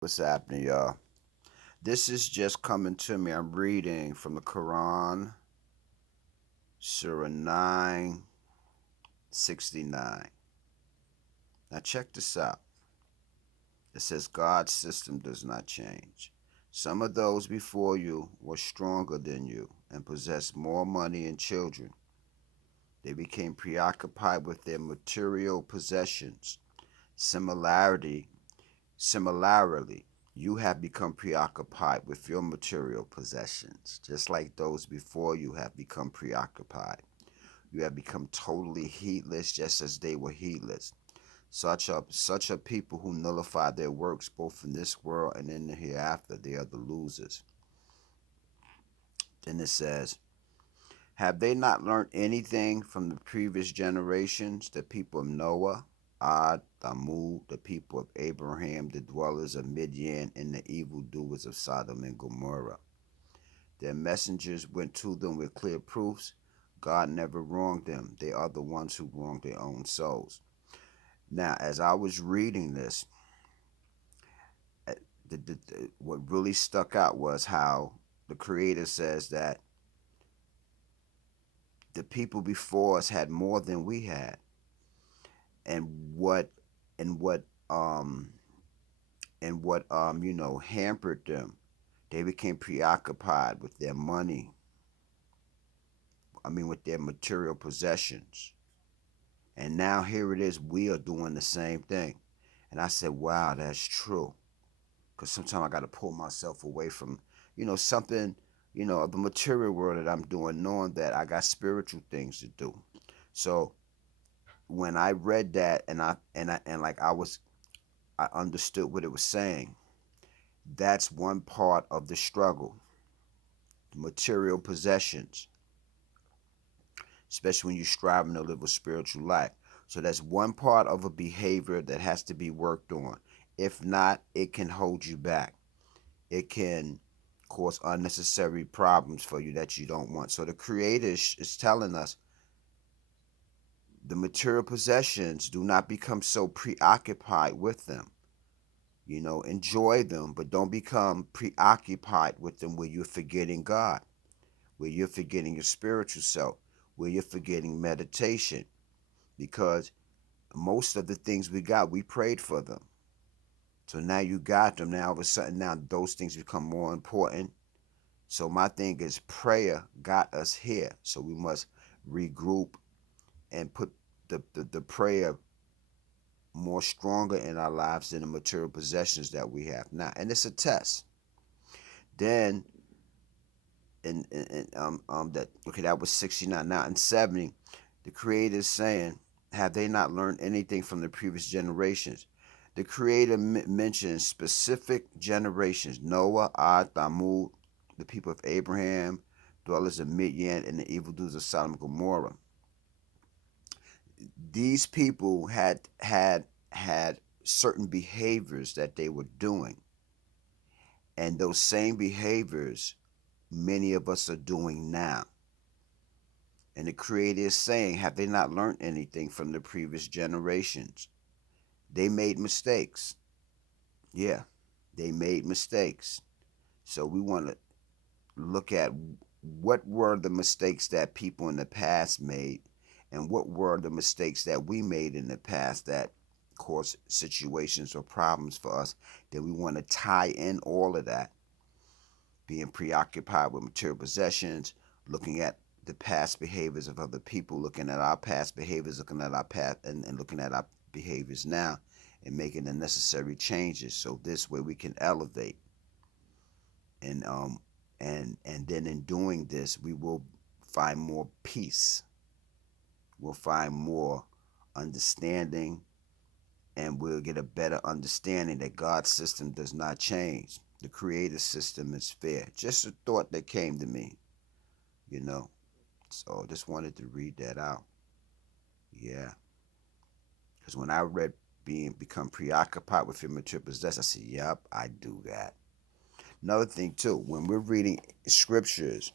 What's happening, y'all? This is just coming to me. I'm reading from the Quran, Surah 969. Now, check this out. It says God's system does not change. Some of those before you were stronger than you and possessed more money and children. They became preoccupied with their material possessions. Similarity Similarly, you have become preoccupied with your material possessions, just like those before you have become preoccupied. You have become totally heedless, just as they were heedless. Such are people who nullify their works both in this world and in the hereafter. They are the losers. Then it says, have they not learned anything from the previous generations, the people of Noah, Ad, Thamud, the people of Abraham, the dwellers of Midian, and the evildoers of Sodom and Gomorrah? Their messengers went to them with clear proofs. God never wronged them. They are the ones who wronged their own souls. Now, as I was reading this, uh, what really stuck out was how the Creator says that the people before us had more than we had, and what and what um hampered them. They became preoccupied with their money. With their material possessions. And now here it is, we are doing the same thing. And I said, wow, that's true. Because sometimes I got to pull myself away from, something, of the material world that I'm doing, knowing that I got spiritual things to do. So when I read that, and like I understood what it was saying. That's one part of the struggle. Material possessions, especially when you're striving to live a spiritual life. So that's one part of a behavior that has to be worked on. If not, it can hold you back. It can cause unnecessary problems for you that you don't want. So the Creator is telling us the material possessions, do not become so preoccupied with them. Enjoy them, but don't become preoccupied with them where you're forgetting God, where you're forgetting your spiritual self, where you're forgetting meditation. Because most of the things we got, we prayed for them. So now you got them. Now all of a sudden, now those things become more important. So my thing is, prayer got us here. So we must regroup and put the prayer more stronger in our lives than the material possessions that we have now. And it's a test. Then that was 69. Now in 70, the Creator is saying, have they not learned anything from the previous generations? The Creator mentions specific generations: Noah, Ad, Thamud, the people of Abraham, dwellers of Midian, and the evildoers of Sodom and Gomorrah. These people had certain behaviors that they were doing, and those same behaviors many of us are doing now. And the Creator is saying, have they not learned anything from the previous generations? They made mistakes. Yeah, they made mistakes. So we want to look at what were the mistakes that people in the past made, and what were the mistakes that we made in the past that caused situations or problems for us. Then we want to tie in all of that, being preoccupied with material possessions, looking at the past behaviors of other people, looking at our past behaviors, looking at our past, and looking at our behaviors now, and making the necessary changes. So this way we can elevate, and then in doing this, we will find more peace. We'll find more understanding, and we'll get a better understanding that God's system does not change. The Creator system is fair. Just a thought that came to me, you know. So just wanted to read that out. Yeah. Because when I read become preoccupied with immature possess, I said, yep, I do that. Another thing too, when we're reading scriptures,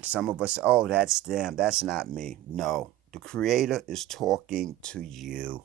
some of us, oh, that's them, that's not me. No. The Creator is talking to you.